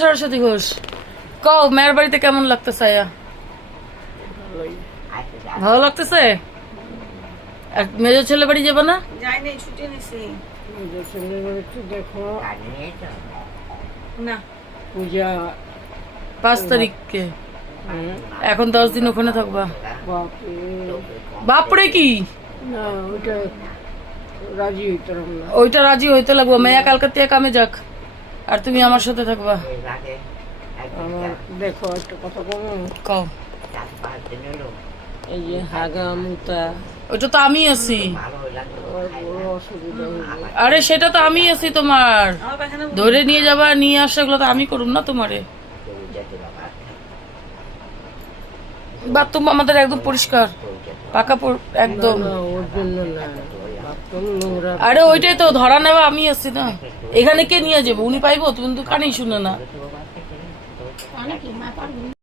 সরস্বতী ঘোষ, কও মেয়ের বাড়িতে কেমন লাগতেছে? ভালো লাগতেছে? আর মেজো ছেলে বাড়ি যাবে না? যাই নাই, ছুটি নিছি। দেখো না, পূজা 5 তারিখকে, এখন 10 দিন ওখানে থাকবা। বাপরে, বাপরে কি? না ওইটা রাজি হইতাম না। ওইটা রাজি হইতে লাগবো। মেয়া কালকে থেকে কামে যাক, আর তুমি আমার সাথে থাকবা। আমার দেখো একটা কথা বলবো, কও। এই যে হাগা মুতা ওইটা তো আমি আছি। আমার বড় অসুবিধা হইলো। আরে সেটা তো আমি আছি তোমার, আমার পায়খানা ধরে নিয়ে যাবা, নিয়ে আসা, এগুলো তো আমি করুম না তোমারে। বাথরুম আমাদের একদম পরিষ্কার, পাকা একদম। না, ওর জন্য না, বাথরুম নোংরা। আরে ওইটাই তো, ধরা নেওয়া আমি আছি না। এখানে কে নিয়ে যাবো? উনি পাইবো? তুমি তো কানেই শুনে না।